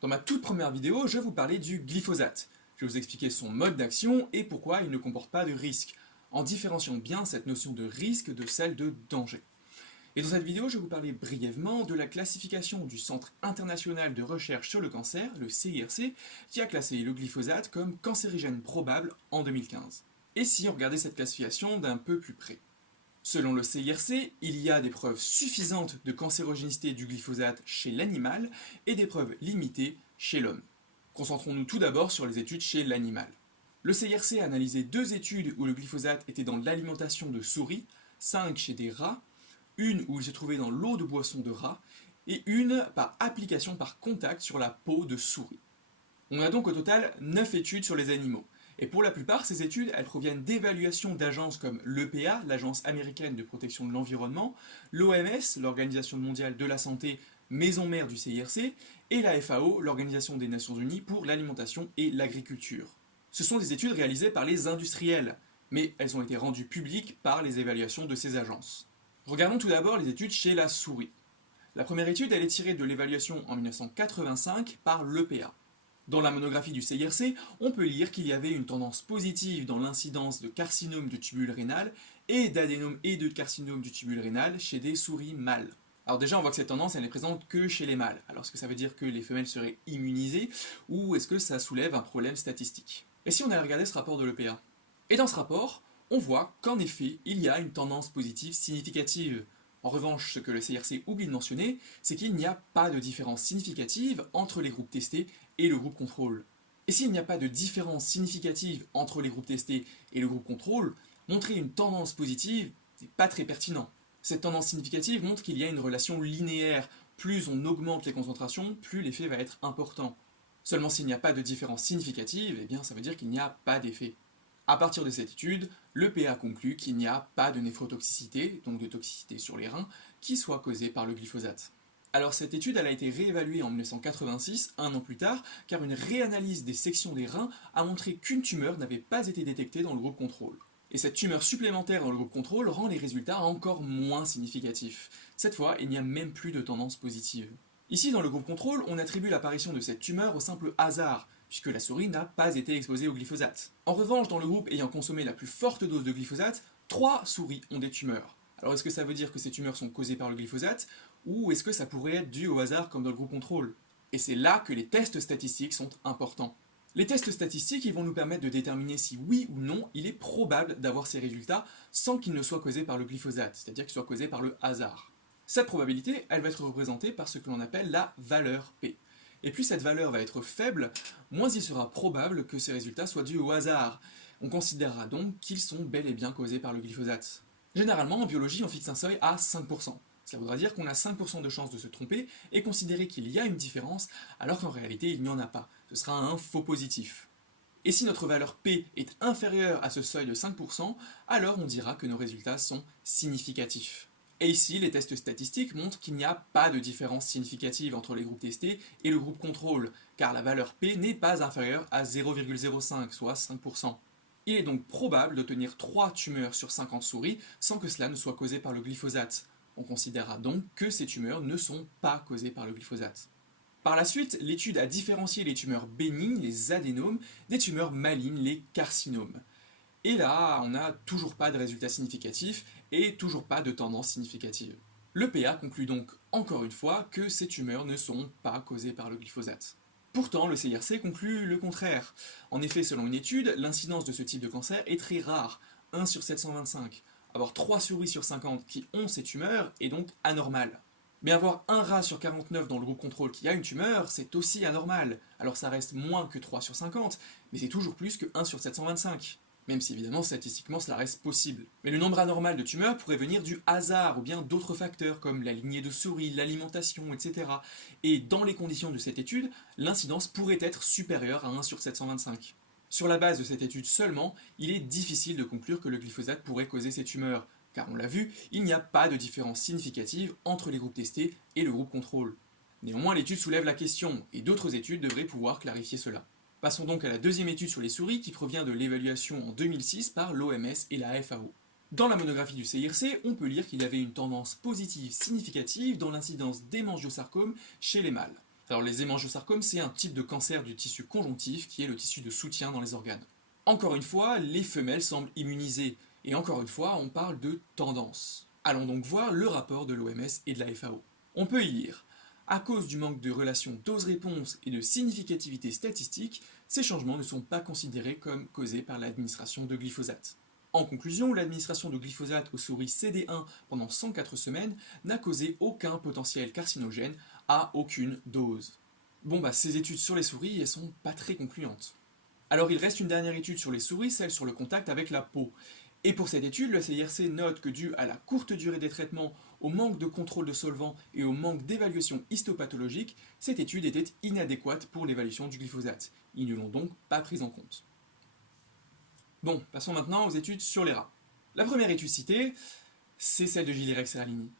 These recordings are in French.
Dans ma toute première vidéo, je vous parlais du glyphosate. Je vais vous expliquer son mode d'action et pourquoi il ne comporte pas de risque, en différenciant bien cette notion de risque de celle de danger. Et dans cette vidéo, je vais vous parler brièvement de la classification du Centre international de recherche sur le cancer, le CIRC, qui a classé le glyphosate comme cancérigène probable en 2015. Et si on regardait cette classification d'un peu plus près. Selon le CIRC, il y a des preuves suffisantes de cancérogénicité du glyphosate chez l'animal et des preuves limitées chez l'homme. Concentrons-nous tout d'abord sur les études chez l'animal. Le CIRC a analysé 2 études où le glyphosate était dans l'alimentation de souris, 5 chez des rats, une où il se trouvait dans l'eau de boisson de rats, et une par application par contact sur la peau de souris. On a donc au total 9 études sur les animaux. Et pour la plupart, ces études, elles proviennent d'évaluations d'agences comme l'EPA, l'Agence américaine de protection de l'environnement, l'OMS, l'Organisation mondiale de la santé, maison mère du CIRC, et la FAO, l'Organisation des Nations Unies pour l'alimentation et l'agriculture. Ce sont des études réalisées par les industriels, mais elles ont été rendues publiques par les évaluations de ces agences. Regardons tout d'abord les études chez la souris. La première étude, elle est tirée de l'évaluation en 1985 par l'EPA. Dans la monographie du CIRC, on peut lire qu'il y avait une tendance positive dans l'incidence de carcinome du tubule rénal et d'adénome et de carcinome du tubule rénal chez des souris mâles. Alors déjà, on voit que cette tendance, elle n'est présente que chez les mâles. Alors est-ce que ça veut dire que les femelles seraient immunisées ou est-ce que ça soulève un problème statistique? Et si on allait regarder ce rapport de l'EPA? Et dans ce rapport, on voit qu'en effet, il y a une tendance positive significative. En revanche, ce que le CIRC oublie de mentionner, c'est qu'il n'y a pas de différence significative entre les groupes testés et le groupe contrôle. Et s'il n'y a pas de différence significative entre les groupes testés et le groupe contrôle, montrer une tendance positive n'est pas très pertinent. Cette tendance significative montre qu'il y a une relation linéaire. Plus on augmente les concentrations, plus l'effet va être important. Seulement s'il n'y a pas de différence significative, eh bien ça veut dire qu'il n'y a pas d'effet. À partir de cette étude, l'EPA conclut qu'il n'y a pas de néphrotoxicité, donc de toxicité sur les reins, qui soit causée par le glyphosate. Alors cette étude elle a été réévaluée en 1986, un an plus tard, car une réanalyse des sections des reins a montré qu'une tumeur n'avait pas été détectée dans le groupe contrôle. Et cette tumeur supplémentaire dans le groupe contrôle rend les résultats encore moins significatifs. Cette fois, il n'y a même plus de tendance positive. Ici, dans le groupe contrôle, on attribue l'apparition de cette tumeur au simple hasard, puisque la souris n'a pas été exposée au glyphosate. En revanche, dans le groupe ayant consommé la plus forte dose de glyphosate, 3 souris ont des tumeurs. Alors est-ce que ça veut dire que ces tumeurs sont causées par le glyphosate, ou est-ce que ça pourrait être dû au hasard comme dans le groupe contrôle? Et c'est là que les tests statistiques sont importants. Les tests statistiques ils vont nous permettre de déterminer si oui ou non il est probable d'avoir ces résultats sans qu'ils ne soient causés par le glyphosate, c'est-à-dire qu'ils soient causés par le hasard. Cette probabilité, elle va être représentée par ce que l'on appelle la valeur P. Et plus cette valeur va être faible, moins il sera probable que ces résultats soient dus au hasard. On considérera donc qu'ils sont bel et bien causés par le glyphosate. Généralement, en biologie, on fixe un seuil à 5%. Cela voudra dire qu'on a 5% de chances de se tromper et considérer qu'il y a une différence, alors qu'en réalité, il n'y en a pas. Ce sera un faux positif. Et si notre valeur P est inférieure à ce seuil de 5%, alors on dira que nos résultats sont significatifs. Et ici, les tests statistiques montrent qu'il n'y a pas de différence significative entre les groupes testés et le groupe contrôle, car la valeur P n'est pas inférieure à 0,05, soit 5%. Il est donc probable d'obtenir 3 tumeurs sur 50 souris sans que cela ne soit causé par le glyphosate. On considérera donc que ces tumeurs ne sont pas causées par le glyphosate. Par la suite, l'étude a différencié les tumeurs bénignes, les adénomes, des tumeurs malignes, les carcinomes. Et là, on n'a toujours pas de résultats significatifs et toujours pas de tendance significative. L'EPA conclut donc encore une fois que ces tumeurs ne sont pas causées par le glyphosate. Pourtant, le CIRC conclut le contraire. En effet, selon une étude, l'incidence de ce type de cancer est très rare, 1 sur 725. Avoir 3 souris sur 50 qui ont ces tumeurs est donc anormal. Mais avoir un rat sur 49 dans le groupe contrôle qui a une tumeur, c'est aussi anormal. Alors ça reste moins que 3 sur 50, mais c'est toujours plus que 1 sur 725. Même si évidemment statistiquement cela reste possible. Mais le nombre anormal de tumeurs pourrait venir du hasard ou bien d'autres facteurs comme la lignée de souris, l'alimentation, etc. Et dans les conditions de cette étude, l'incidence pourrait être supérieure à 1 sur 725. Sur la base de cette étude seulement, il est difficile de conclure que le glyphosate pourrait causer ces tumeurs, car on l'a vu, il n'y a pas de différence significative entre les groupes testés et le groupe contrôle. Néanmoins, l'étude soulève la question, et d'autres études devraient pouvoir clarifier cela. Passons donc à la deuxième étude sur les souris qui provient de l'évaluation en 2006 par l'OMS et la FAO. Dans la monographie du CIRC, on peut lire qu'il y avait une tendance positive significative dans l'incidence d'hémangiosarcome chez les mâles. Alors les hémangiosarcomes, c'est un type de cancer du tissu conjonctif qui est le tissu de soutien dans les organes. Encore une fois, les femelles semblent immunisées, et encore une fois, on parle de tendance. Allons donc voir le rapport de l'OMS et de la FAO. On peut y lire: à cause du manque de relation dose-réponse et de significativité statistique, ces changements ne sont pas considérés comme causés par l'administration de glyphosate. En conclusion, l'administration de glyphosate aux souris CD1 pendant 104 semaines n'a causé aucun potentiel carcinogène à aucune dose. Bon ces études sur les souris, elles sont pas très concluantes. Alors il reste une dernière étude sur les souris, celle sur le contact avec la peau. Et pour cette étude, le CIRC note que dû à la courte durée des traitements, au manque de contrôle de solvants et au manque d'évaluation histopathologique, cette étude était inadéquate pour l'évaluation du glyphosate. Ils ne l'ont donc pas prise en compte. Bon, passons maintenant aux études sur les rats. La première étude citée, c'est celle de Gillirex Serralini.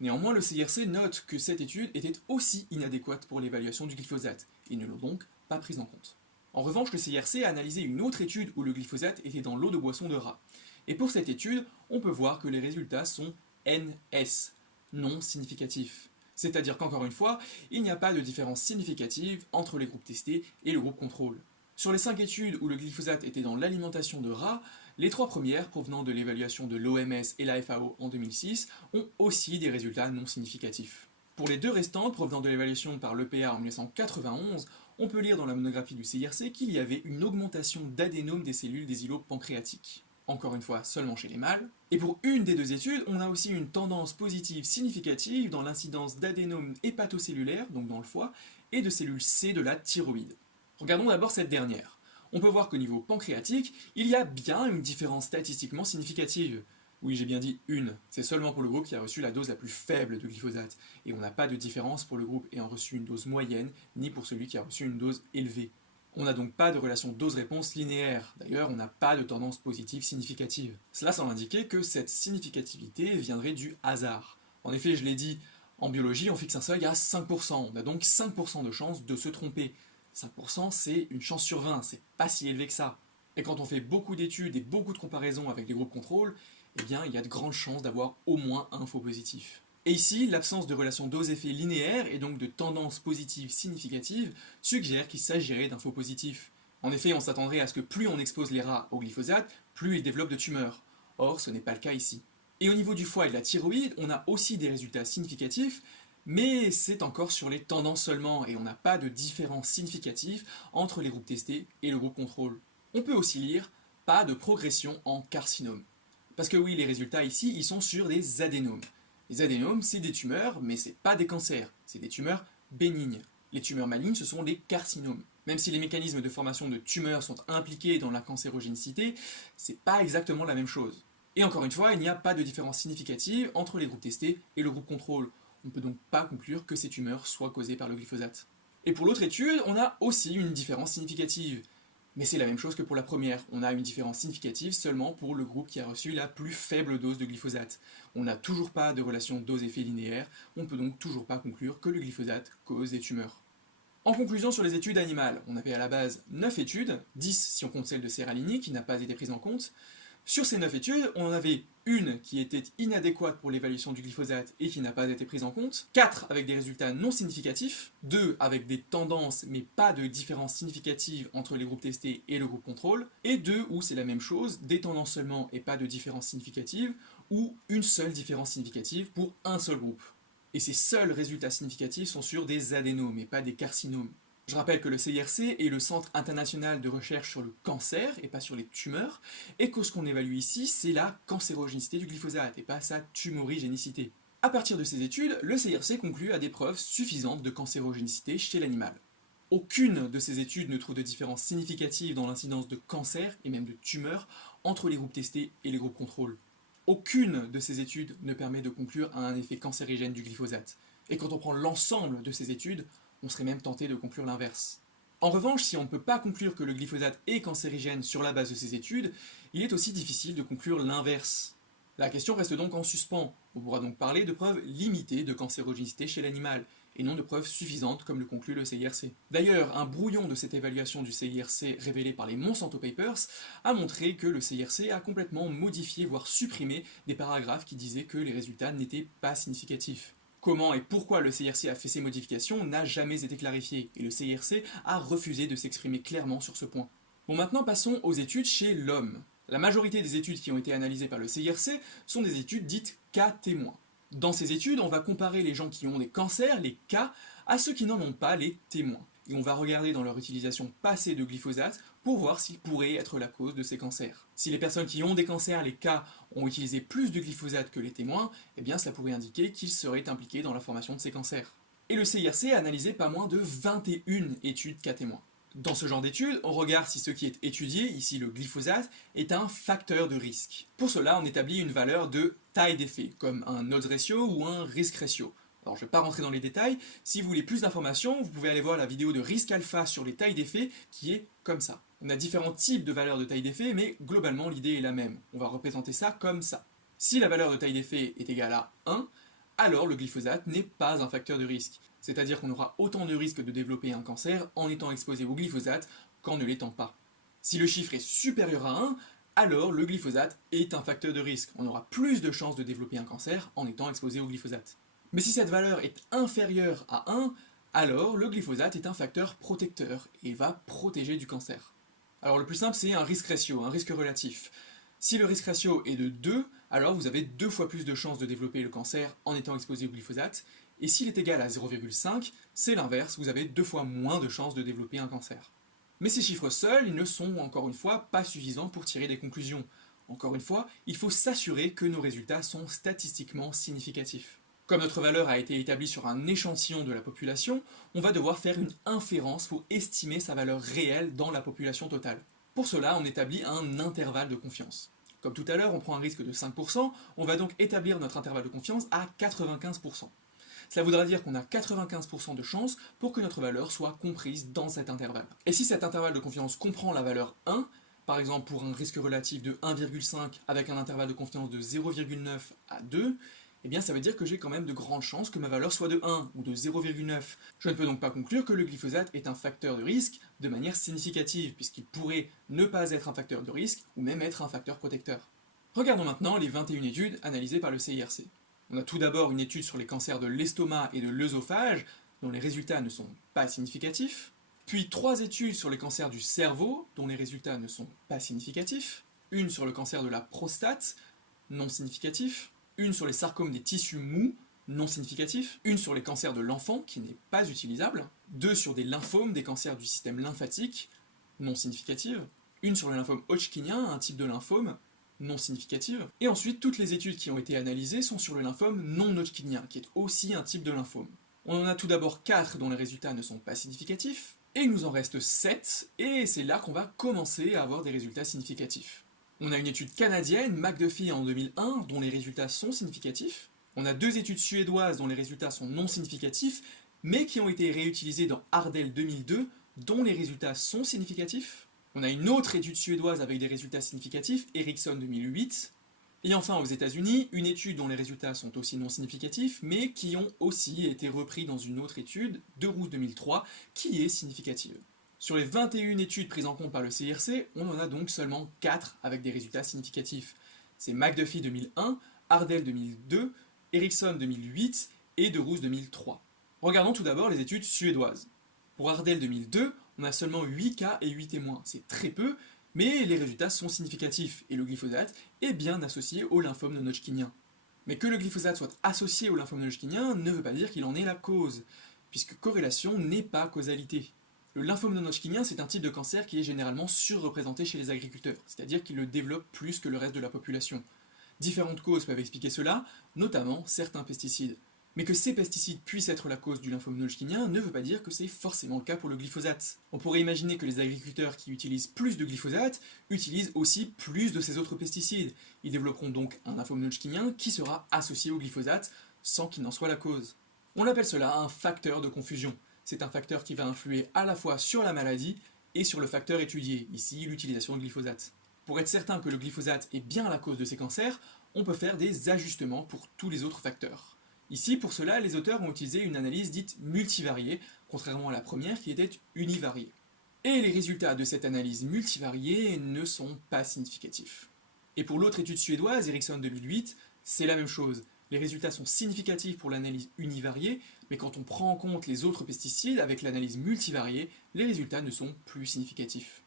Néanmoins, le CIRC note que cette étude était aussi inadéquate pour l'évaluation du glyphosate. Ils ne l'ont donc pas prise en compte. En revanche, le CIRC a analysé une autre étude où le glyphosate était dans l'eau de boisson de rats. Et pour cette étude, on peut voir que les résultats sont NS, non significatifs. C'est-à-dire qu'encore une fois, il n'y a pas de différence significative entre les groupes testés et le groupe contrôle. Sur les 5 études où le glyphosate était dans l'alimentation de rats, les 3 premières, provenant de l'évaluation de l'OMS et la FAO en 2006, ont aussi des résultats non significatifs. Pour les 2 restantes, provenant de l'évaluation par l'EPA en 1991, on peut lire dans la monographie du CIRC qu'il y avait une augmentation d'adénome des cellules des îlots pancréatiques. Encore une fois, seulement chez les mâles. Et pour une des 2 études, on a aussi une tendance positive significative dans l'incidence d'adénome hépatocellulaire, donc dans le foie, et de cellules C de la thyroïde. Regardons d'abord cette dernière. On peut voir qu'au niveau pancréatique, il y a bien une différence statistiquement significative. Oui, j'ai bien dit une. C'est seulement pour le groupe qui a reçu la dose la plus faible de glyphosate. Et on n'a pas de différence pour le groupe ayant reçu une dose moyenne, ni pour celui qui a reçu une dose élevée. On n'a donc pas de relation dose-réponse linéaire. D'ailleurs, on n'a pas de tendance positive significative. Cela semble indiquer que cette significativité viendrait du hasard. En effet, je l'ai dit, en biologie, on fixe un seuil à 5%. On a donc 5% de chance de se tromper. 5%, c'est une chance sur 20, c'est pas si élevé que ça. Et quand on fait beaucoup d'études et beaucoup de comparaisons avec les groupes contrôle, eh bien, il y a de grandes chances d'avoir au moins un faux positif. Et ici, l'absence de relation dose-effet linéaire et donc de tendance positive significative suggère qu'il s'agirait d'un faux positif. En effet, on s'attendrait à ce que plus on expose les rats au glyphosate, plus ils développent de tumeurs. Or, ce n'est pas le cas ici. Et au niveau du foie et de la thyroïde, on a aussi des résultats significatifs, mais c'est encore sur les tendances seulement, et on n'a pas de différence significative entre les groupes testés et le groupe contrôle. On peut aussi lire « pas de progression en carcinome ». Parce que oui, les résultats ici, ils sont sur des adénomes. Les adénomes, c'est des tumeurs, mais c'est pas des cancers, c'est des tumeurs bénignes. Les tumeurs malignes, ce sont les carcinomes. Même si les mécanismes de formation de tumeurs sont impliqués dans la cancérogénicité, c'est pas exactement la même chose. Et encore une fois, il n'y a pas de différence significative entre les groupes testés et le groupe contrôle. On ne peut donc pas conclure que ces tumeurs soient causées par le glyphosate. Et pour l'autre étude, on a aussi une différence significative. Mais c'est la même chose que pour la première, on a une différence significative seulement pour le groupe qui a reçu la plus faible dose de glyphosate. On n'a toujours pas de relation dose-effet linéaire, on ne peut donc toujours pas conclure que le glyphosate cause des tumeurs. En conclusion sur les études animales, on avait à la base 9 études, 10 si on compte celle de Serralini qui n'a pas été prise en compte. Sur ces 9 études, on en avait une qui était inadéquate pour l'évaluation du glyphosate et qui n'a pas été prise en compte, 4 avec des résultats non significatifs, 2 avec des tendances mais pas de différence significative entre les groupes testés et le groupe contrôle, et 2 où c'est la même chose, des tendances seulement et pas de différence significative, ou une seule différence significative pour un seul groupe. Et ces seuls résultats significatifs sont sur des adénomes et pas des carcinomes. Je rappelle que le CIRC est le Centre international de recherche sur le cancer et pas sur les tumeurs, et que ce qu'on évalue ici, c'est la cancérogénicité du glyphosate et pas sa tumorigénicité. A partir de ces études, le CIRC conclut à des preuves suffisantes de cancérogénicité chez l'animal. Aucune de ces études ne trouve de différence significative dans l'incidence de cancer et même de tumeurs entre les groupes testés et les groupes contrôle. Aucune de ces études ne permet de conclure à un effet cancérigène du glyphosate. Et quand on prend l'ensemble de ces études, on serait même tenté de conclure l'inverse. En revanche, si on ne peut pas conclure que le glyphosate est cancérigène sur la base de ces études, il est aussi difficile de conclure l'inverse. La question reste donc en suspens. On pourra donc parler de preuves limitées de cancérogénicité chez l'animal, et non de preuves suffisantes comme le conclut le CIRC. D'ailleurs, un brouillon de cette évaluation du CIRC révélé par les Monsanto Papers a montré que le CIRC a complètement modifié, voire supprimé, des paragraphes qui disaient que les résultats n'étaient pas significatifs. Comment et pourquoi le CIRC a fait ces modifications n'a jamais été clarifié, et le CIRC a refusé de s'exprimer clairement sur ce point. Bon, maintenant passons aux études chez l'homme. La majorité des études qui ont été analysées par le CIRC sont des études dites cas témoins. Dans ces études, on va comparer les gens qui ont des cancers, les cas, à ceux qui n'en ont pas, les témoins. Et on va regarder dans leur utilisation passée de glyphosate pour voir s'ils pourraient être la cause de ces cancers. Si les personnes qui ont des cancers, les cas, ont utilisé plus de glyphosate que les témoins, eh bien cela pourrait indiquer qu'ils seraient impliqués dans la formation de ces cancers. Et le CIRC a analysé pas moins de 21 études cas témoins. Dans ce genre d'études, on regarde si ce qui est étudié, ici le glyphosate, est un facteur de risque. Pour cela, on établit une valeur de taille d'effet, comme un odds ratio ou un risk ratio. Alors je ne vais pas rentrer dans les détails, si vous voulez plus d'informations, vous pouvez aller voir la vidéo de risque alpha sur les tailles d'effet qui est comme ça. On a différents types de valeurs de taille d'effet, mais globalement l'idée est la même. On va représenter ça comme ça. Si la valeur de taille d'effet est égale à 1, alors le glyphosate n'est pas un facteur de risque. C'est-à-dire qu'on aura autant de risques de développer un cancer en étant exposé au glyphosate qu'en ne l'étant pas. Si le chiffre est supérieur à 1, alors le glyphosate est un facteur de risque. On aura plus de chances de développer un cancer en étant exposé au glyphosate. Mais si cette valeur est inférieure à 1, alors le glyphosate est un facteur protecteur et va protéger du cancer. Alors le plus simple, c'est un risk ratio, un risque relatif. Si le risk ratio est de 2, alors vous avez 2 fois plus de chances de développer le cancer en étant exposé au glyphosate, et s'il est égal à 0,5, c'est l'inverse, vous avez 2 fois moins de chances de développer un cancer. Mais ces chiffres seuls, ils ne sont encore une fois pas suffisants pour tirer des conclusions. Encore une fois, il faut s'assurer que nos résultats sont statistiquement significatifs. Comme notre valeur a été établie sur un échantillon de la population, on va devoir faire une inférence pour estimer sa valeur réelle dans la population totale. Pour cela, on établit un intervalle de confiance. Comme tout à l'heure, on prend un risque de 5%, on va donc établir notre intervalle de confiance à 95%. Cela voudra dire qu'on a 95% de chances pour que notre valeur soit comprise dans cet intervalle. Et si cet intervalle de confiance comprend la valeur 1, par exemple pour un risque relatif de 1,5 avec un intervalle de confiance de 0,9 à 2, eh bien ça veut dire que j'ai quand même de grandes chances que ma valeur soit de 1 ou de 0,9. Je ne peux donc pas conclure que le glyphosate est un facteur de risque de manière significative, puisqu'il pourrait ne pas être un facteur de risque ou même être un facteur protecteur. Regardons maintenant les 21 études analysées par le CIRC. On a tout d'abord une étude sur les cancers de l'estomac et de l'œsophage, dont les résultats ne sont pas significatifs. Puis 3 études sur les cancers du cerveau, dont les résultats ne sont pas significatifs. Une sur le cancer de la prostate, non significatif. Une sur les sarcomes des tissus mous, non significatif. Une sur les cancers de l'enfant, qui n'est pas utilisable. 2 sur des lymphomes, des cancers du système lymphatique, non significative. Une sur le lymphome hodgkinien, un type de lymphome, non significative. Et ensuite, toutes les études qui ont été analysées sont sur le lymphome non hodgkinien, qui est aussi un type de lymphome. On en a tout d'abord 4 dont les résultats ne sont pas significatifs, et il nous en reste 7, et c'est là qu'on va commencer à avoir des résultats significatifs. On a une étude canadienne, McDuffie en 2001, dont les résultats sont significatifs. On a 2 études suédoises dont les résultats sont non significatifs, mais qui ont été réutilisées dans Ardell 2002, dont les résultats sont significatifs. On a une autre étude suédoise avec des résultats significatifs, Ericsson 2008. Et enfin aux États-Unis, une étude dont les résultats sont aussi non significatifs, mais qui ont aussi été repris dans une autre étude, DeRoos 2003, qui est significative. Sur les 21 études prises en compte par le CIRC, on en a donc seulement 4 avec des résultats significatifs. C'est McDuffie 2001, Ardell 2002, Ericsson 2008 et DeRoos 2003. Regardons tout d'abord les études suédoises. Pour Ardell 2002, on a seulement 8 cas et 8 témoins. C'est très peu, mais les résultats sont significatifs et le glyphosate est bien associé au lymphome non hodgkinien. Mais que le glyphosate soit associé au lymphome non hodgkinien ne veut pas dire qu'il en est la cause, puisque corrélation n'est pas causalité. Le lymphome non hodgkinien, c'est un type de cancer qui est généralement surreprésenté chez les agriculteurs, c'est-à-dire qu'il le développe plus que le reste de la population. Différentes causes peuvent expliquer cela, notamment certains pesticides. Mais que ces pesticides puissent être la cause du lymphome non hodgkinien ne veut pas dire que c'est forcément le cas pour le glyphosate. On pourrait imaginer que les agriculteurs qui utilisent plus de glyphosate utilisent aussi plus de ces autres pesticides. Ils développeront donc un lymphome non hodgkinien qui sera associé au glyphosate sans qu'il n'en soit la cause. On appelle cela un facteur de confusion. C'est un facteur qui va influer à la fois sur la maladie et sur le facteur étudié, ici l'utilisation de glyphosate. Pour être certain que le glyphosate est bien la cause de ces cancers, on peut faire des ajustements pour tous les autres facteurs. Ici, pour cela, les auteurs ont utilisé une analyse dite multivariée, contrairement à la première qui était univariée. Et les résultats de cette analyse multivariée ne sont pas significatifs. Et pour l'autre étude suédoise, Ericsson 2008, c'est la même chose. Les résultats sont significatifs pour l'analyse univariée, mais quand on prend en compte les autres pesticides avec l'analyse multivariée, les résultats ne sont plus significatifs.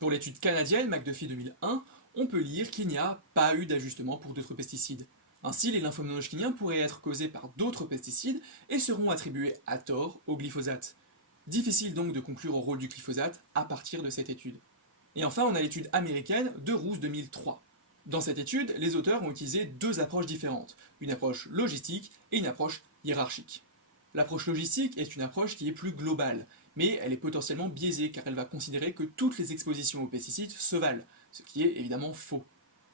Pour l'étude canadienne McDuffie 2001, on peut lire qu'il n'y a pas eu d'ajustement pour d'autres pesticides. Ainsi, les lymphomes non-Hodgkiniens pourraient être causés par d'autres pesticides et seront attribués à tort au glyphosate. Difficile donc de conclure au rôle du glyphosate à partir de cette étude. Et enfin, on a l'étude américaine de Roos 2003. Dans cette étude, les auteurs ont utilisé deux approches différentes, une approche logistique et une approche hiérarchique. L'approche logistique est une approche qui est plus globale, mais elle est potentiellement biaisée car elle va considérer que toutes les expositions aux pesticides se valent, ce qui est évidemment faux.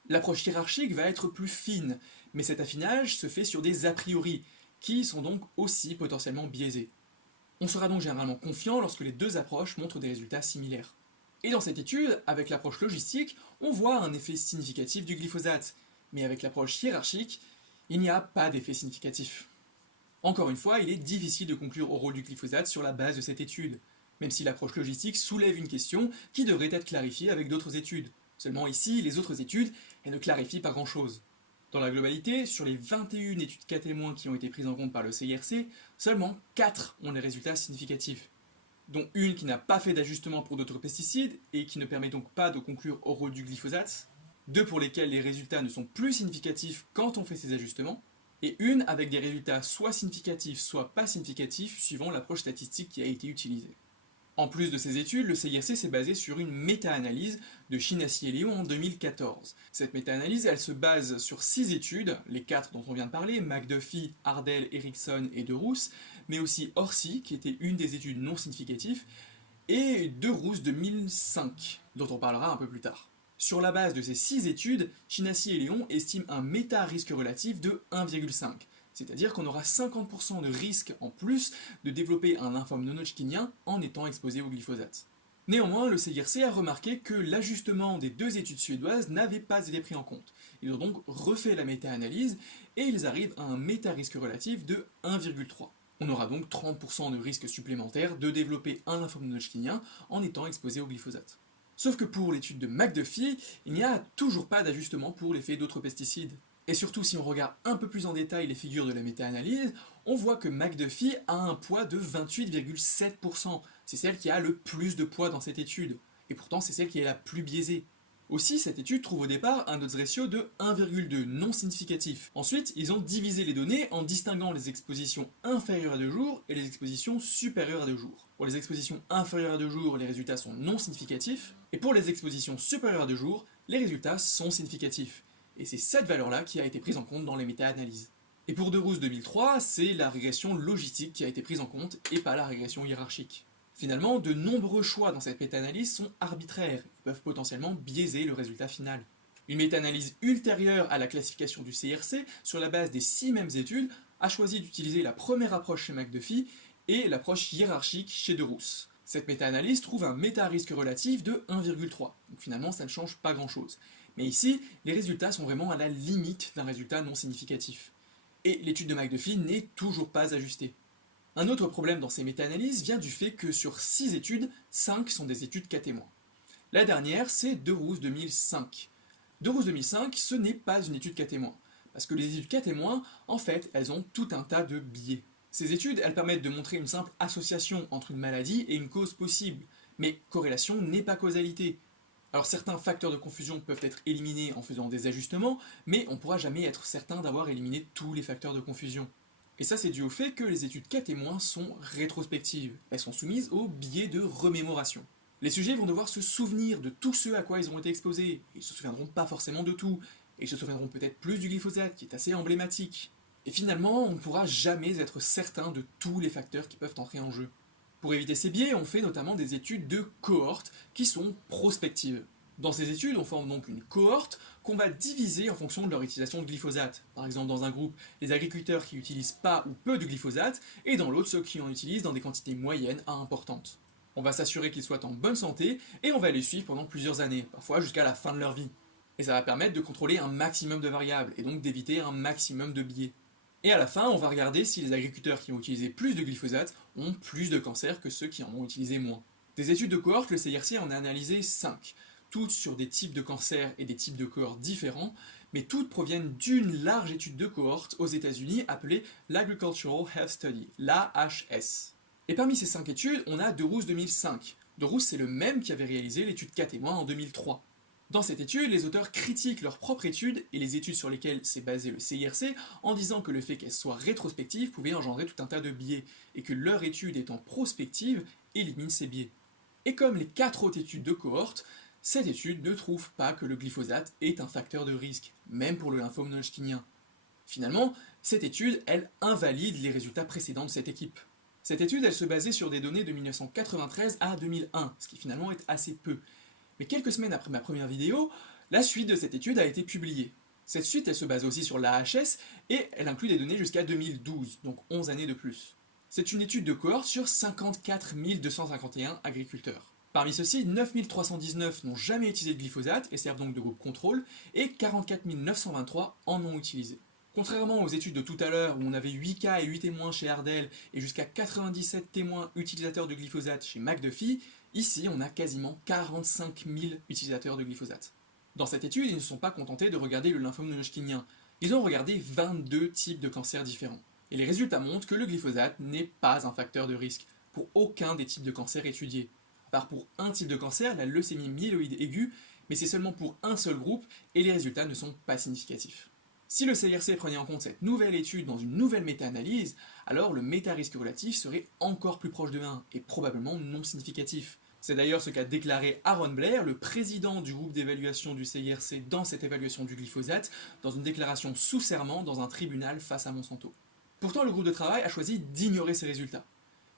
L'approche hiérarchique va être plus fine, mais cet affinage se fait sur des a priori, qui sont donc aussi potentiellement biaisés. On sera donc généralement confiant lorsque les deux approches montrent des résultats similaires. Et dans cette étude, avec l'approche logistique, on voit un effet significatif du glyphosate, mais avec l'approche hiérarchique, il n'y a pas d'effet significatif. Encore une fois, il est difficile de conclure au rôle du glyphosate sur la base de cette étude, même si l'approche logistique soulève une question qui devrait être clarifiée avec d'autres études. Seulement ici, les autres études, elles ne clarifient pas grand-chose. Dans la globalité, sur les 21 études cas témoins qui ont été prises en compte par le CIRC, seulement 4 ont des résultats significatifs, dont une qui n'a pas fait d'ajustement pour d'autres pesticides et qui ne permet donc pas de conclure au rôle du glyphosate, 2 pour lesquelles les résultats ne sont plus significatifs quand on fait ces ajustements, et une avec des résultats soit significatifs soit pas significatifs suivant l'approche statistique qui a été utilisée. En plus de ces études, le CIRC s'est basé sur une méta-analyse de Chinassi et Léon en 2014. Cette méta-analyse, elle se base sur 6 études, les 4 dont on vient de parler, McDuffie, Ardell, Erickson et De Roos, mais aussi Orsi, qui était une des études non significatives, et De Roos 2005, dont on parlera un peu plus tard. Sur la base de ces 6 études, Chinassi et Léon estiment un méta-risque relatif de 1,5. C'est-à-dire qu'on aura 50% de risque en plus de développer un lymphome non-Hodgkinien en étant exposé au glyphosate. Néanmoins, le CIRC a remarqué que l'ajustement des deux études suédoises n'avait pas été pris en compte. Ils ont donc refait la méta-analyse et ils arrivent à un méta-risque relatif de 1,3. On aura donc 30% de risque supplémentaire de développer un lymphome non-Hodgkinien en étant exposé au glyphosate. Sauf que pour l'étude de McDuffie, il n'y a toujours pas d'ajustement pour l'effet d'autres pesticides. Et surtout, si on regarde un peu plus en détail les figures de la méta-analyse, on voit que McDuffie a un poids de 28,7%. C'est celle qui a le plus de poids dans cette étude. Et pourtant, c'est celle qui est la plus biaisée. Aussi, cette étude trouve au départ un odds ratio de 1,2 non significatif. Ensuite, ils ont divisé les données en distinguant les expositions inférieures à 2 jours et les expositions supérieures à 2 jours. Pour les expositions inférieures à 2 jours, les résultats sont non significatifs, et pour les expositions supérieures à 2 jours, les résultats sont significatifs. Et c'est cette valeur-là qui a été prise en compte dans les méta-analyses. Et pour De Roos 2003, c'est la régression logistique qui a été prise en compte et pas la régression hiérarchique. Finalement, de nombreux choix dans cette méta-analyse sont arbitraires et peuvent potentiellement biaiser le résultat final. Une méta-analyse ultérieure à la classification du CIRC, sur la base des 6 mêmes études, a choisi d'utiliser la première approche chez McDuffie et l'approche hiérarchique chez De Roos. Cette méta-analyse trouve un méta-risque relatif de 1,3, donc finalement ça ne change pas grand-chose. Mais ici, les résultats sont vraiment à la limite d'un résultat non significatif. Et l'étude de McDuffie n'est toujours pas ajustée. Un autre problème dans ces méta-analyses vient du fait que sur 6 études, 5 sont des études cas témoins. La dernière, c'est De Roos 2005. De Roos 2005, ce n'est pas une étude cas témoin, parce que les études cas témoins, en fait, elles ont tout un tas de biais. Ces études, elles permettent de montrer une simple association entre une maladie et une cause possible, mais corrélation n'est pas causalité. Alors certains facteurs de confusion peuvent être éliminés en faisant des ajustements, mais on ne pourra jamais être certain d'avoir éliminé tous les facteurs de confusion. Et ça c'est dû au fait que les études cas témoins sont rétrospectives, elles sont soumises au biais de remémoration. Les sujets vont devoir se souvenir de tout ce à quoi ils ont été exposés, ils ne se souviendront pas forcément de tout, et ils se souviendront peut-être plus du glyphosate qui est assez emblématique. Et finalement, on ne pourra jamais être certain de tous les facteurs qui peuvent entrer en jeu. Pour éviter ces biais, on fait notamment des études de cohortes qui sont prospectives. Dans ces études, on forme donc une cohorte qu'on va diviser en fonction de leur utilisation de glyphosate. Par exemple, dans un groupe, les agriculteurs qui n'utilisent pas ou peu de glyphosate, et dans l'autre, ceux qui en utilisent dans des quantités moyennes à importantes. On va s'assurer qu'ils soient en bonne santé, et on va les suivre pendant plusieurs années, parfois jusqu'à la fin de leur vie. Et ça va permettre de contrôler un maximum de variables, et donc d'éviter un maximum de biais. Et à la fin, on va regarder si les agriculteurs qui ont utilisé plus de glyphosate ont plus de cancer que ceux qui en ont utilisé moins. Des études de cohorte, le CIRC en a analysé 5, toutes sur des types de cancers et des types de cohortes différents, mais toutes proviennent d'une large étude de cohorte aux États-Unis appelée l'Agricultural Health Study, l'AHS. Et parmi ces 5 études, on a DeRoos 2005. DeRoos, c'est le même qui avait réalisé l'étude 4 témoins en 2003. Dans cette étude, les auteurs critiquent leur propre étude et les études sur lesquelles s'est basé le CIRC en disant que le fait qu'elles soient rétrospectives pouvait engendrer tout un tas de biais et que leur étude étant prospective élimine ces biais. Et comme les 4 autres études de cohorte, cette étude ne trouve pas que le glyphosate est un facteur de risque, même pour le lymphome non-hodgkinien. Finalement, cette étude, elle invalide les résultats précédents de cette équipe. Cette étude, elle se basait sur des données de 1993 à 2001, ce qui finalement est assez peu. Mais quelques semaines après ma première vidéo, la suite de cette étude a été publiée. Cette suite, elle se base aussi sur l'AHS et elle inclut des données jusqu'à 2012, donc 11 années de plus. C'est une étude de cohorte sur 54 251 agriculteurs. Parmi ceux-ci, 9 319 n'ont jamais utilisé de glyphosate et servent donc de groupe contrôle, et 44 923 en ont utilisé. Contrairement aux études de tout à l'heure où on avait 8 cas et 8 témoins chez Ardell et jusqu'à 97 témoins utilisateurs de glyphosate chez McDuffie, ici on a quasiment 45 000 utilisateurs de glyphosate. Dans cette étude, ils ne se sont pas contentés de regarder le lymphome non-hodgkinien, ils ont regardé 22 types de cancers différents. Et les résultats montrent que le glyphosate n'est pas un facteur de risque pour aucun des types de cancers étudiés. À part pour un type de cancer, la leucémie myéloïde aiguë, mais c'est seulement pour un seul groupe et les résultats ne sont pas significatifs. Si le CIRC prenait en compte cette nouvelle étude dans une nouvelle méta-analyse, alors le méta-risque relatif serait encore plus proche de 1 et probablement non significatif. C'est d'ailleurs ce qu'a déclaré Aaron Blair, le président du groupe d'évaluation du CIRC dans cette évaluation du glyphosate, dans une déclaration sous serment dans un tribunal face à Monsanto. Pourtant, le groupe de travail a choisi d'ignorer ces résultats.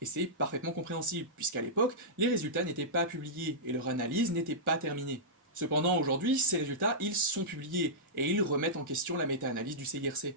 Et c'est parfaitement compréhensible, puisqu'à l'époque, les résultats n'étaient pas publiés et leur analyse n'était pas terminée. Cependant, aujourd'hui, ces résultats, ils sont publiés, et ils remettent en question la méta-analyse du CIRC.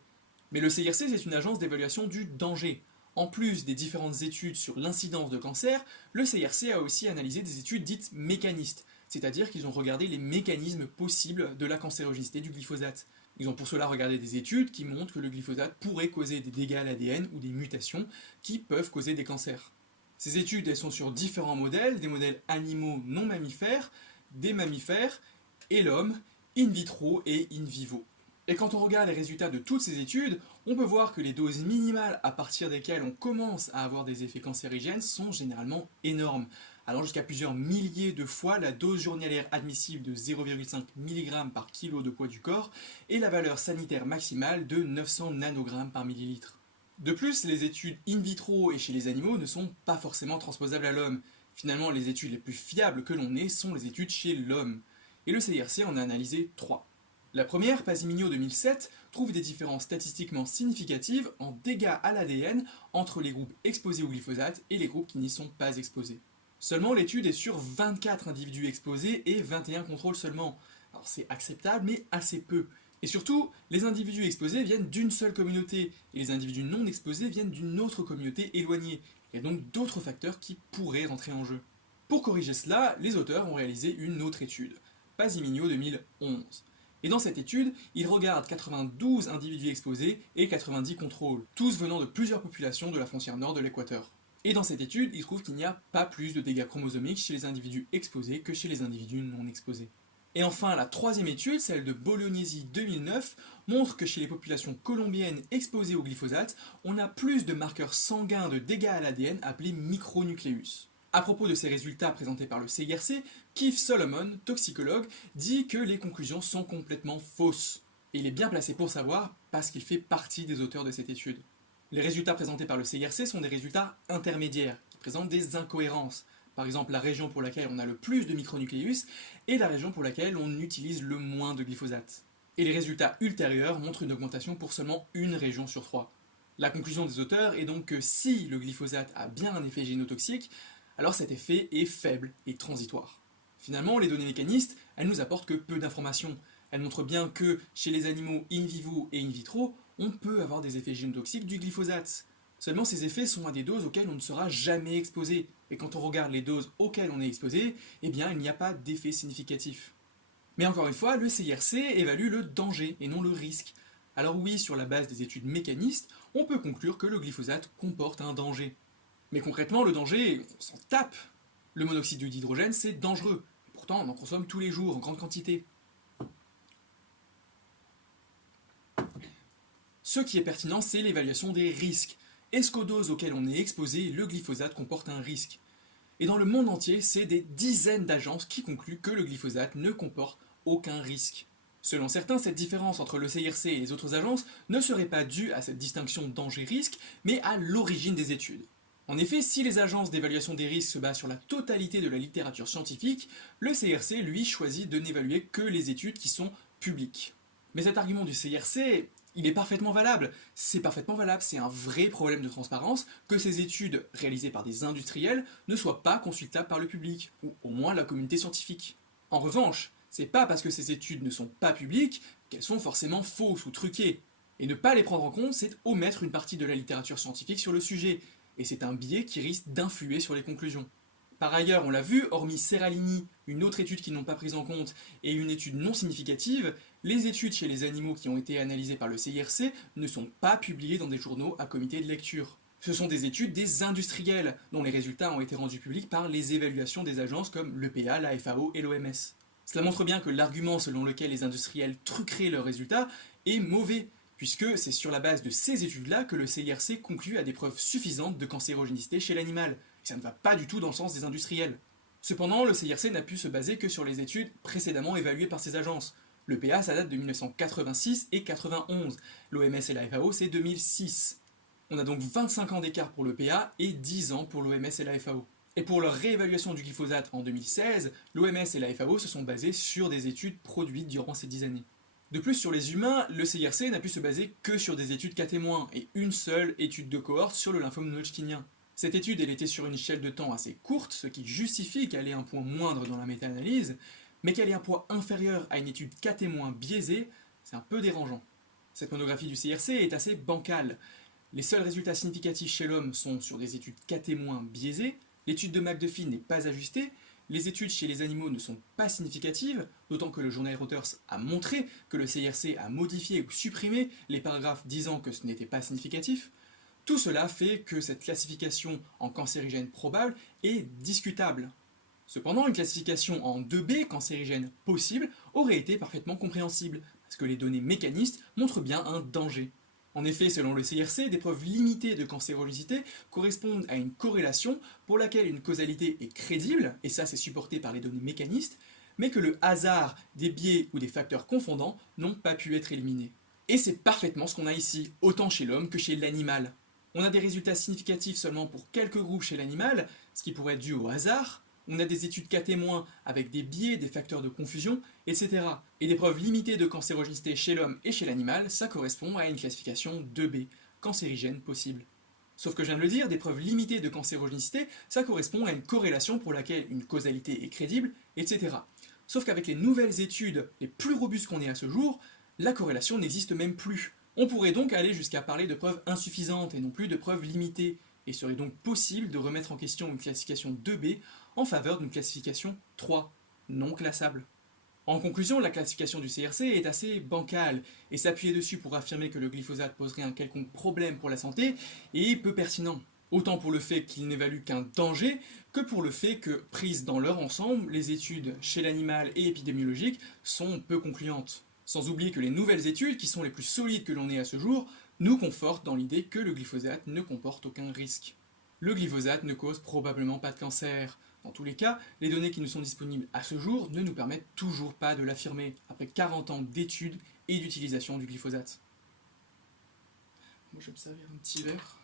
Mais le CIRC, c'est une agence d'évaluation du danger. En plus des différentes études sur l'incidence de cancer, le CIRC a aussi analysé des études dites mécanistes, c'est-à-dire qu'ils ont regardé les mécanismes possibles de la cancérogénicité du glyphosate. Ils ont pour cela regardé des études qui montrent que le glyphosate pourrait causer des dégâts à l'ADN ou des mutations qui peuvent causer des cancers. Ces études, elles sont sur différents modèles, des modèles animaux non mammifères, des mammifères, et l'homme, in vitro et in vivo. Et quand on regarde les résultats de toutes ces études, on peut voir que les doses minimales à partir desquelles on commence à avoir des effets cancérigènes sont généralement énormes, allant jusqu'à plusieurs milliers de fois la dose journalière admissible de 0,5 mg par kilo de poids du corps et la valeur sanitaire maximale de 900 nanogrammes par millilitre. De plus, les études in vitro et chez les animaux ne sont pas forcément transposables à l'homme. Finalement, les études les plus fiables que l'on ait sont les études chez l'homme. Et le CIRC en a analysé 3. La première, Pasimigno 2007, trouve des différences statistiquement significatives en dégâts à l'ADN entre les groupes exposés au glyphosate et les groupes qui n'y sont pas exposés. Seulement, l'étude est sur 24 individus exposés et 21 contrôles seulement. Alors c'est acceptable, mais assez peu. Et surtout, les individus exposés viennent d'une seule communauté, et les individus non exposés viennent d'une autre communauté éloignée. Il y a donc d'autres facteurs qui pourraient rentrer en jeu. Pour corriger cela, les auteurs ont réalisé une autre étude, Pasimigno 2011. Et dans cette étude, ils regardent 92 individus exposés et 90 contrôles, tous venant de plusieurs populations de la frontière nord de l'Équateur. Et dans cette étude, ils trouvent qu'il n'y a pas plus de dégâts chromosomiques chez les individus exposés que chez les individus non exposés. Et enfin, la troisième étude, celle de Bolognesi 2009, montre que chez les populations colombiennes exposées au glyphosate, on a plus de marqueurs sanguins de dégâts à l'ADN appelés micronucléus. À propos de ces résultats présentés par le CIRC, Keith Solomon, toxicologue, dit que les conclusions sont complètement fausses. Et il est bien placé pour savoir parce qu'il fait partie des auteurs de cette étude. Les résultats présentés par le CIRC sont des résultats intermédiaires, qui présentent des incohérences. Par exemple, la région pour laquelle on a le plus de micronucléus et la région pour laquelle on utilise le moins de glyphosate. Et les résultats ultérieurs montrent une augmentation pour seulement une région sur 3. La conclusion des auteurs est donc que si le glyphosate a bien un effet génotoxique, alors cet effet est faible et transitoire. Finalement, les données mécanistes, elles nous apportent que peu d'informations. Elles montrent bien que chez les animaux in vivo et in vitro, on peut avoir des effets génotoxiques du glyphosate. Seulement ces effets sont à des doses auxquelles on ne sera jamais exposé. Et quand on regarde les doses auxquelles on est exposé, eh bien il n'y a pas d'effet significatif. Mais encore une fois, le CIRC évalue le danger et non le risque. Alors oui, sur la base des études mécanistes, on peut conclure que le glyphosate comporte un danger. Mais concrètement, le danger, on s'en tape. Le monoxyde d'hydrogène, c'est dangereux. Pourtant, on en consomme tous les jours en grande quantité. Ce qui est pertinent, c'est l'évaluation des risques. Est-ce qu'aux doses auxquelles on est exposé, le glyphosate comporte un risque? Et dans le monde entier, c'est des dizaines d'agences qui concluent que le glyphosate ne comporte aucun risque. Selon certains, cette différence entre le CIRC et les autres agences ne serait pas due à cette distinction danger-risque, mais à l'origine des études. En effet, si les agences d'évaluation des risques se basent sur la totalité de la littérature scientifique, le CIRC, lui, choisit de n'évaluer que les études qui sont publiques. Mais cet argument du CIRC, il est parfaitement valable. C'est parfaitement valable, c'est un vrai problème de transparence que ces études réalisées par des industriels ne soient pas consultables par le public, ou au moins la communauté scientifique. En revanche, c'est pas parce que ces études ne sont pas publiques qu'elles sont forcément fausses ou truquées. Et ne pas les prendre en compte, c'est omettre une partie de la littérature scientifique sur le sujet, et c'est un biais qui risque d'influer sur les conclusions. Par ailleurs, on l'a vu, hormis Seralini, une autre étude qu'ils n'ont pas prise en compte, et une étude non significative, les études chez les animaux qui ont été analysées par le CIRC ne sont pas publiées dans des journaux à comité de lecture. Ce sont des études des industriels, dont les résultats ont été rendus publics par les évaluations des agences comme l'EPA, la FAO et l'OMS. Cela montre bien que l'argument selon lequel les industriels truqueraient leurs résultats est mauvais, puisque c'est sur la base de ces études-là que le CIRC conclut à des preuves suffisantes de cancérogénicité chez l'animal. Et ça ne va pas du tout dans le sens des industriels. Cependant, le CIRC n'a pu se baser que sur les études précédemment évaluées par ces agences. L'EPA, ça date de 1986 et 91. L'OMS et la FAO, c'est 2006. On a donc 25 ans d'écart pour l'EPA et 10 ans pour l'OMS et la FAO. Et pour leur réévaluation du glyphosate en 2016, l'OMS et la FAO se sont basés sur des études produites durant ces 10 années. De plus, sur les humains, le CIRC n'a pu se baser que sur des études cas témoins et une seule étude de cohorte sur le lymphome non-hodgkinien. Cette étude, elle était sur une échelle de temps assez courte, ce qui justifie qu'elle ait un poids moindre dans la méta-analyse, mais qu'elle ait un poids inférieur à une étude cas témoin biaisée, c'est un peu dérangeant. Cette monographie du CIRC est assez bancale. Les seuls résultats significatifs chez l'homme sont sur des études cas témoins biaisées, l'étude de McDuffie n'est pas ajustée, les études chez les animaux ne sont pas significatives, d'autant que le journal Reuters a montré que le CIRC a modifié ou supprimé les paragraphes disant que ce n'était pas significatif. Tout cela fait que cette classification en cancérigène probable est discutable. Cependant, une classification en 2B cancérigène possible aurait été parfaitement compréhensible, parce que les données mécanistes montrent bien un danger. En effet, selon le CIRC, des preuves limitées de cancérogénicité correspondent à une corrélation pour laquelle une causalité est crédible, et ça c'est supporté par les données mécanistes, mais que le hasard, des biais ou des facteurs confondants n'ont pas pu être éliminés. Et c'est parfaitement ce qu'on a ici, autant chez l'homme que chez l'animal. On a des résultats significatifs seulement pour quelques groupes chez l'animal, ce qui pourrait être dû au hasard. On a des études cas témoins avec des biais, des facteurs de confusion, etc. Et des preuves limitées de cancérogénicité chez l'homme et chez l'animal, ça correspond à une classification 2B, cancérigène possible. Sauf que je viens de le dire, des preuves limitées de cancérogénicité, ça correspond à une corrélation pour laquelle une causalité est crédible, etc. Sauf qu'avec les nouvelles études les plus robustes qu'on ait à ce jour, la corrélation n'existe même plus. On pourrait donc aller jusqu'à parler de preuves insuffisantes et non plus de preuves limitées, et serait donc possible de remettre en question une classification 2B en faveur d'une classification 3, non classable. En conclusion, la classification du CIRC est assez bancale, et s'appuyer dessus pour affirmer que le glyphosate poserait un quelconque problème pour la santé est peu pertinent. Autant pour le fait qu'il n'évalue qu'un danger, que pour le fait que, prises dans leur ensemble, les études chez l'animal et épidémiologiques sont peu concluantes. Sans oublier que les nouvelles études, qui sont les plus solides que l'on ait à ce jour, nous confortent dans l'idée que le glyphosate ne comporte aucun risque. Le glyphosate ne cause probablement pas de cancer. Dans tous les cas, les données qui nous sont disponibles à ce jour ne nous permettent toujours pas de l'affirmer, après 40 ans d'études et d'utilisation du glyphosate. Moi je vais me servir un petit verre.